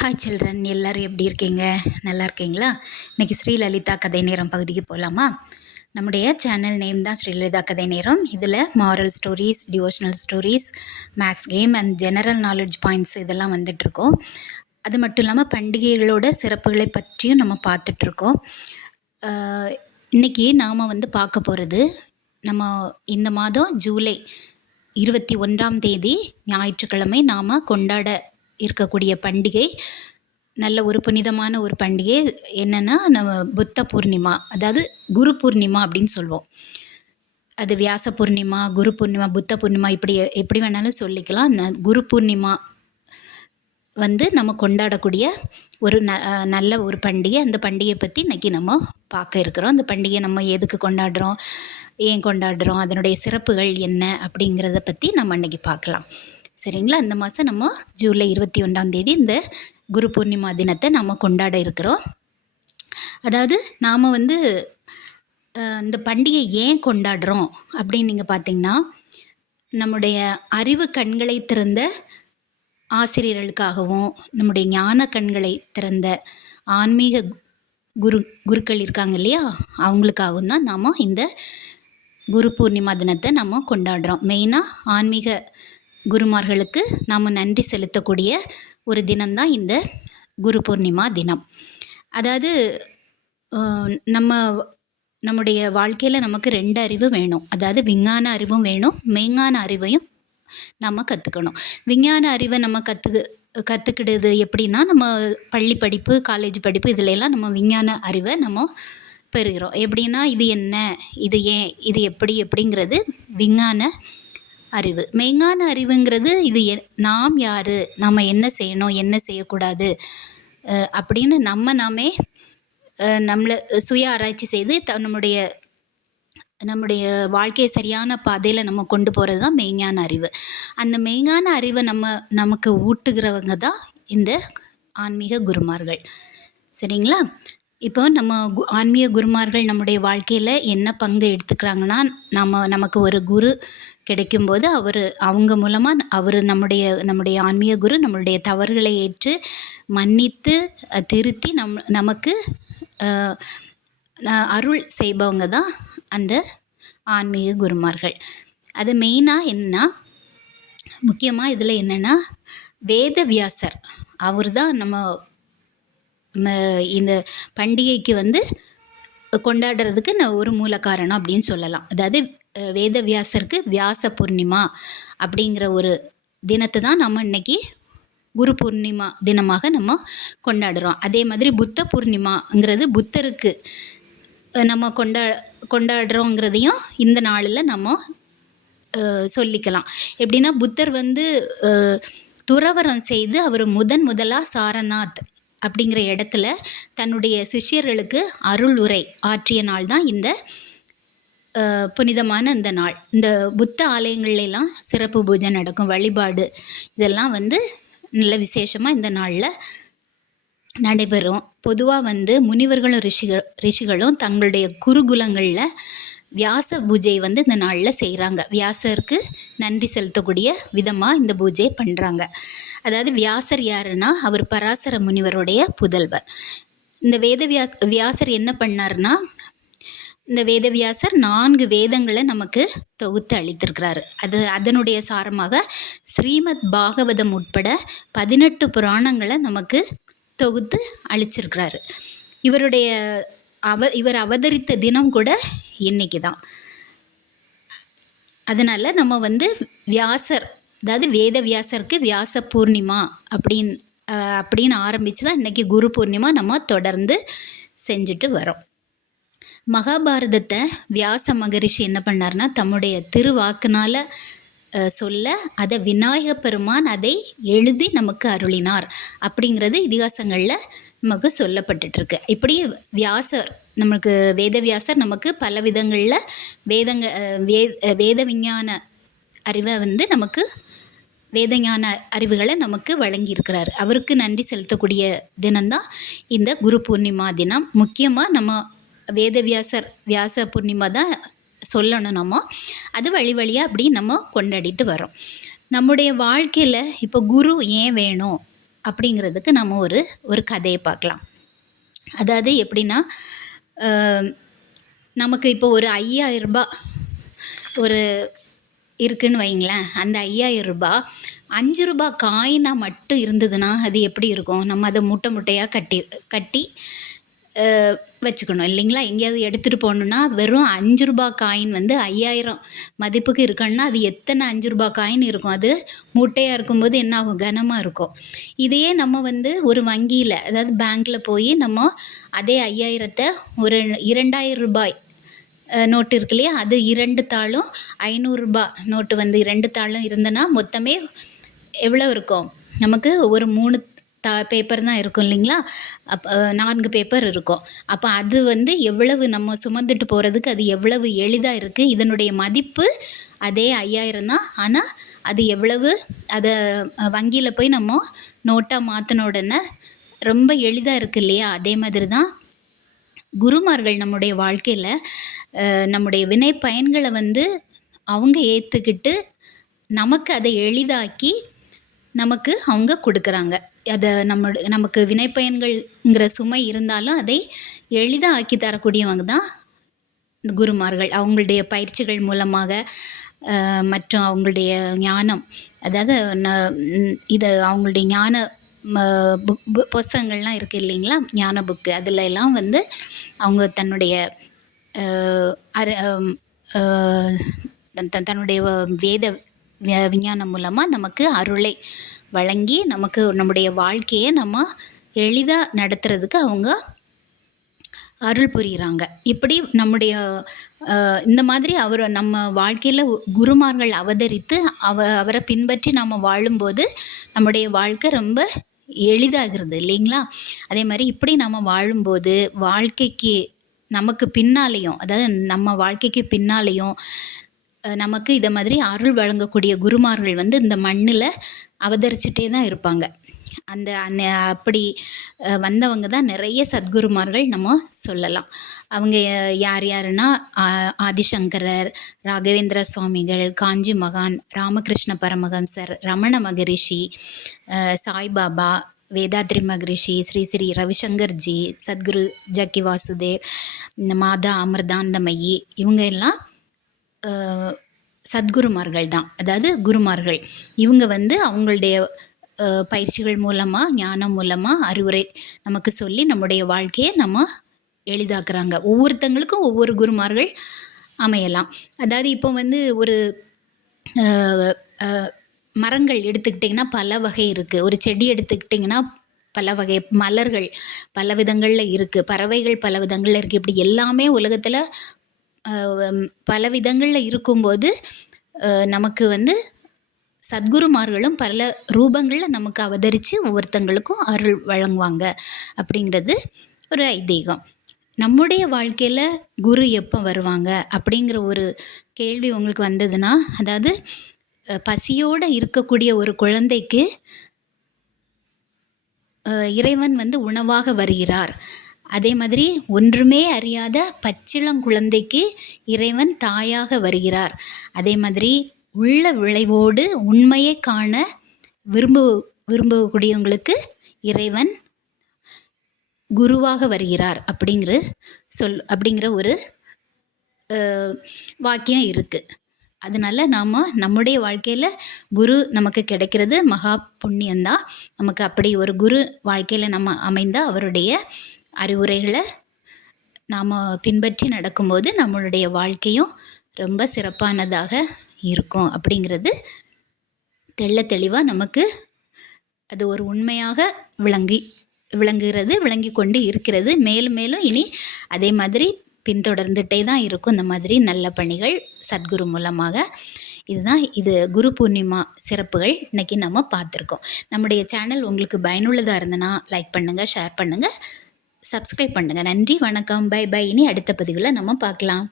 Hi children, எல்லோரும் எப்படி இருக்கீங்க? நல்லா இருக்கீங்களா? இன்றைக்கி ஸ்ரீலலிதா கதை நேரம் பகுதிக்கு போகலாமா? நம்முடைய சேனல் நேம் தான் ஸ்ரீலலிதா கதை நேரம். இதில் moral stories, devotional stories, maths game and general knowledge points இதெல்லாம் வந்துட்ருக்கோம். அது மட்டும் இல்லாமல் பண்டிகைகளோட சிறப்புகளை பற்றியும் நம்ம பார்த்துட்ருக்கோம். இன்றைக்கி நாம் பார்க்க போகிறது, நம்ம இந்த மாதம் ஜூலை 21 ஞாயிற்றுக்கிழமை நாம் கொண்டாட இருக்கக்கூடிய பண்டிகை நல்ல ஒரு புனிதமான ஒரு பண்டிகை. என்னென்னா, நம்ம புத்த பூர்ணிமா, அதாவது குரு பூர்ணிமா அப்படின்னு சொல்லுவோம். அது வியாச பூர்ணிமா, குரு பூர்ணிமா, புத்த பூர்ணிமா, இப்படி எப்படி வேணாலும் சொல்லிக்கலாம். குரு பூர்ணிமா நம்ம கொண்டாடக்கூடிய ஒரு நல்ல ஒரு பண்டிகை. அந்த பண்டிகையை பற்றி இன்றைக்கி நம்ம பார்க்க இருக்கிறோம். அந்த பண்டிகையை நம்ம எதுக்கு கொண்டாடுறோம், ஏன் கொண்டாடுறோம், அதனுடைய சிறப்புகள் என்ன அப்படிங்கிறத பற்றி நம்ம இன்றைக்கி பார்க்கலாம். சரிங்களா? இந்த மாதம் நம்ம ஜூலை 21 இந்த குரு பூர்ணிமா தினத்தை நம்ம கொண்டாட இருக்கிறோம். அதாவது நாம் இந்த பண்டிகை ஏன் கொண்டாடுறோம் அப்படின்னு நீங்கள் பார்த்தீங்கன்னா, நம்முடைய அறிவு கண்களை திறந்த ஆசிரியர்களுக்காகவும், நம்முடைய ஞான கண்களை திறந்த ஆன்மீக குருக்கள் இருக்காங்க இல்லையா, அவங்களுக்காகவும் தான் நாம் இந்த குரு பூர்ணிமா தினத்தை நம்ம கொண்டாடுறோம். மெயினாக ஆன்மீக குருமார்களுக்கு நாம் நன்றி செலுத்தக்கூடிய ஒரு தினம்தான் இந்த குரு பூர்ணிமா தினம். அதாவது நம்முடைய வாழ்க்கையில் நமக்கு 2 அறிவு வேணும். அதாவது விஞ்ஞான அறிவும் வேணும், மெய்ஞான அறிவையும் நம்ம கற்றுக்கணும். விஞ்ஞான அறிவை நம்ம கற்றுக்கிடுது எப்படின்னா, நம்ம பள்ளி படிப்பு, காலேஜ் படிப்பு இதிலெல்லாம் நம்ம விஞ்ஞான அறிவை நம்ம பெறுகிறோம். எப்படின்னா, இது என்ன, இது ஏன், இது எப்படிங்கிறது விஞ்ஞான அறிவு. மெய்ஞான அறிவுங்கிறது இது நாம் யார், நம்ம என்ன செய்யணும், என்ன செய்யக்கூடாது அப்படின்னு நாமே நம்மளை சுய ஆராய்ச்சி செய்து நம்முடைய வாழ்க்கையை சரியான பாதையில் நம்ம கொண்டு போகிறது தான் மெய்ஞான அறிவு. அந்த மெய்ஞான அறிவை நமக்கு ஊட்டுகிறவங்க தான் இந்த ஆன்மீக குருமார்கள். சரிங்களா? இப்போ நம்ம ஆன்மீக குருமார்கள் நம்முடைய வாழ்க்கையில் என்ன பங்கு எடுத்துக்கிறாங்கன்னா, நமக்கு ஒரு குரு கிடைக்கும்போது அவங்க மூலமாக நம்முடைய ஆன்மீக குரு நம்மளுடைய தவறுகளை ஏற்று மன்னித்து திருத்தி நமக்கு அருள் செய்பவங்க தான் அந்த ஆன்மீக குருமார்கள். அது மெயினாக என்னன்னா, முக்கியமாக இதில் என்னென்னா, வேதவியாசர் அவர் தான் நம்ம இந்த பண்டிகைக்கு கொண்டாடுறதுக்கு ஒரு மூல காரணம் அப்படின்னு சொல்லலாம். அதாவது வேதவியாசருக்கு வியாச பூர்ணிமா அப்படிங்கிற ஒரு தினத்தை தான் நம்ம இன்றைக்கி குரு பூர்ணிமா தினமாக நம்ம கொண்டாடுறோம். அதே மாதிரி புத்த பூர்ணிமாங்கிறது புத்தருக்கு நம்ம கொண்டாடுறோங்கிறதையும் இந்த நாளில் நம்ம சொல்லிக்கலாம். எப்படின்னா, புத்தர் துறவரம் செய்து அவர் முதலாக சாரநாத் அப்படிங்கிற இடத்துல தன்னுடைய சிஷ்யர்களுக்கு அருள் உரை ஆற்றிய நாள் தான் இந்த புனிதமான இந்த நாள். இந்த புத்த ஆலயங்கள்லாம் சிறப்பு பூஜை நடக்கும், வழிபாடு இதெல்லாம் நல்ல விசேஷமாக இந்த நாளில் நடைபெறும். பொதுவாக முனிவர்களும் ரிஷிகளும் தங்களுடைய குருகுலங்களில் வியாச பூஜையை இந்த நாளில் செய்கிறாங்க. வியாசருக்கு நன்றி செலுத்தக்கூடிய விதமாக இந்த பூஜையை பண்ணுறாங்க. அதாவது வியாசர் யாருன்னா, அவர் பராசர முனிவருடைய புதல்வர். இந்த வியாசர் என்ன பண்ணார்னா, இந்த வேதவியாசர் 4 வேதங்களை நமக்கு தொகுத்து அளித்திருக்கிறாரு. அதனுடைய சாரமாக ஸ்ரீமத் பாகவதம் உட்பட 18 புராணங்களை நமக்கு தொகுத்து அளிச்சிருக்கிறாரு. இவர் அவதரித்த தினம் கூட இன்னைக்கு தான். அதனால் நம்ம வியாசர், அதாவது வேதவியாசருக்கு வியாச பூர்ணிமா அப்படின்னு ஆரம்பித்து தான் இன்றைக்கி குரு பூர்ணிமா நம்ம தொடர்ந்து செஞ்சுட்டு வரோம். மகாபாரதத்தை வியாச மகரிஷி என்ன பண்ணார்னா, தம்முடைய திருவாக்குனால் சொல்ல அதை விநாயக பெருமான் அதை எழுதி நமக்கு அருளினார் அப்படிங்கிறது இதிகாசங்களில் நமக்கு சொல்லப்பட்டுருக்கு. இப்படி நமக்கு வேதவியாசர் நமக்கு பல விதங்களில் வேத விஞ்ஞான அறிவை நமக்கு வேதஞான அறிவுகளை நமக்கு வழங்கியிருக்கிறார். அவருக்கு நன்றி செலுத்தக்கூடிய தினம்தான் இந்த குரு பூர்ணிமா தினம். முக்கியமாக நம்ம வியாச பூர்ணிமா தான் சொல்லணும். நம்ம அது வழியாக அப்படி நம்ம கொண்டாடிட்டு வரோம். நம்முடைய வாழ்க்கையில் இப்போ குரு ஏன் வேணும் அப்படிங்கிறதுக்கு நம்ம ஒரு கதையை பார்க்கலாம். அதாவது எப்படின்னா, நமக்கு இப்போ ஒரு 5000 ஒரு இருக்குன்னு வைங்களேன். அந்த 5000 ரூ. 5 காயினாக மட்டும் இருந்ததுன்னா அது எப்படி இருக்கும்? நம்ம அதை மூட்டை மூட்டையாக கட்டி வச்சுக்கணும் இல்லைங்களா? எங்கேயாவது எடுத்துகிட்டு போகணுன்னா வெறும் ரூ. 5 காயின் 5000 மதிப்புக்கு இருக்குன்னா அது எத்தனை ரூ. 5 காயின் இருக்கும்? அது மூட்டையாக இருக்கும்போது என்ன ஆகும்? கனமாக இருக்கும். இதையே நம்ம ஒரு வங்கியில், அதாவது பேங்க்கில் போய் நம்ம அதே 5000த்தை ஒரு ரூ. 2000 நோட்டு இருக்கு இல்லையா, அது 2 தாளும் ரூ. 500 நோட்டு 2 தாளும் இருந்ததுன்னா மொத்தமே எவ்வளோ இருக்கும்? நமக்கு ஒரு 3 பேப்பர் தான் இருக்கும் இல்லைங்களா? அப்போ 4 பேப்பர் இருக்கும். அப்போ அது எவ்வளவு நம்ம சுமந்துட்டு போகிறதுக்கு அது எவ்வளவு எளிதாக இருக்குது. இதனுடைய மதிப்பு அதே 5000 தான். ஆனால் அது எவ்வளவு, அதை வங்கியில் போய் நம்ம நோட்டாக மாற்றின உடனே ரொம்ப எளிதாக இருக்குது இல்லையா? அதே மாதிரி தான் குருமார்கள் நம்முடைய வாழ்க்கையில் நம்முடைய வினை பயன்களை அவங்க ஏற்றுக்கிட்டு நமக்கு அதை எளிதாக்கி நமக்கு அவங்க கொடுக்குறாங்க. அதை நமக்கு வினைப்பயன்கள்ங்கிற சுமை இருந்தாலும் அதை எளிதாக ஆக்கி தரக்கூடியவங்க தான் குருமார்கள். அவங்களுடைய பயிற்சிகள் மூலமாக மற்றும் அவங்களுடைய ஞானம், அதாவது இதை அவங்களுடைய ஞான புஸ்தகங்கள்லாம் இருக்குது இல்லைங்களா, ஞான புக்கு, அதில் எல்லாம் அவங்க தன்னுடைய தன்னுடைய வேத விஞ்ஞானம் மூலமாக நமக்கு அருளை வழங்கி நமக்கு நம்முடைய வாழ்க்கையை நம்ம எளிதாக நடத்துறதுக்கு அவங்க அருள் புரிகிறாங்க. இப்படி நம்முடைய இந்த மாதிரி நம்ம வாழ்க்கையில் குருமார்கள் அவதரித்து அவரை பின்பற்றி நம்ம வாழும்போது நம்முடைய வாழ்க்கை ரொம்ப எளிதாகிறது இல்லைங்களா? அதே மாதிரி இப்படி நம்ம வாழும்போது வாழ்க்கைக்கு நமக்கு பின்னாலேயும், அதாவது நம்ம வாழ்க்கைக்கு பின்னாலேயும் நமக்கு இதை மாதிரி அருள் வழங்கக்கூடிய குருமார்கள் இந்த மண்ணில் அவதரிச்சுட்டே தான் இருப்பாங்க. அந்த அப்படி வந்தவங்க தான் நிறைய சத்குருமார்கள் நம்ம சொல்லலாம். அவங்க யார் யாருன்னா, ஆதிசங்கரர், ராகவேந்திர சுவாமிகள், காஞ்சி மகான், ராமகிருஷ்ண பரமஹம்சர், ரமண மகரிஷி, சாய்பாபா, வேதாத்ரி மகரிஷி, ஸ்ரீ ஸ்ரீ ரவிசங்கர்ஜி, சத்குரு ஜக்கி வாசுதேவ், மாதா அமிர்தானந்தமயி, இவங்க எல்லாம் சத்குருமார்கள் தான். அதாவது குருமார்கள் இவங்க அவங்களுடைய பயிற்சிகள் மூலமாக, ஞானம் மூலமாக அறிவுரை நமக்கு சொல்லி நம்முடைய வாழ்க்கையை நம்ம எளிதாக்குறாங்க. ஒவ்வொருத்தங்களுக்கும் ஒவ்வொரு குருமார்கள் அமையலாம். அதாவது இப்போ ஒரு மரங்கள் எடுத்துக்கிட்டிங்கன்னா பல வகை இருக்குது. ஒரு செடி எடுத்துக்கிட்டிங்கன்னா பல வகை மலர்கள் பல விதங்களில் இருக்குது. பறவைகள் பல விதங்களில் இருக்குது. இப்படி எல்லாமே உலகத்தில் பல விதங்களில் இருக்கும்போது நமக்கு சத்குருமார்களும் பல ரூபங்களில் நமக்கு அவதரித்து ஒவ்வொருத்தங்களுக்கும் அருள் வழங்குவாங்க அப்படிங்கிறது ஒரு ஐதீகம். நம்முடைய வாழ்க்கையில் குரு எப்போ வருவாங்க அப்படிங்கிற ஒரு கேள்வி உங்களுக்கு வந்ததுன்னா, அதாவது பசியோடு இருக்கக்கூடிய ஒரு குழந்தைக்கு இறைவன் உணவாக வருகிறார். அதே மாதிரி ஒன்றுமே அறியாத பச்சிளங்குழந்தைக்கு இறைவன் தாயாக வருகிறார். அதே மாதிரி உள்ள விளைவோடு உண்மையை காண விரும்பக்கூடியவங்களுக்கு இறைவன் குருவாக வருகிறார் அப்படிங்கிற ஒரு வாக்கியம் இருக்குது. அதனால் நாம் நம்முடைய வாழ்க்கையில் குரு நமக்கு கிடைக்கிறது மகா புண்ணியந்தான். நமக்கு அப்படி ஒரு குரு வாழ்க்கையில் நம்ம அமைந்தால் அவருடைய அறிவுரைகளை நாம் பின்பற்றி நடக்கும்போது நம்மளுடைய வாழ்க்கையும் ரொம்ப சிறப்பானதாக இருக்கும் அப்படிங்கிறது தெளிவாக நமக்கு அது ஒரு உண்மையாக விளங்கி கொண்டு இருக்கிறது. மேலும் மேலும் இனி அதே மாதிரி பின்தொடர்ந்துகிட்டே தான் இருக்கும் இந்த மாதிரி நல்ல பணிகள் சத்குரு மூலமாக. இது குரு பூர்ணிமா சிறப்புகள் இன்றைக்கி நம்ம பார்த்துருக்கோம். நம்முடைய சேனல் உங்களுக்கு பயனுள்ளதாக இருந்ததுன்னா லைக் பண்ணுங்கள், ஷேர் பண்ணுங்கள், சப்ஸ்கிரைப் பண்ணுங்கள். நன்றி, வணக்கம், பை பை. இனி அடுத்த பதிவில் நம்ம பார்க்கலாம்.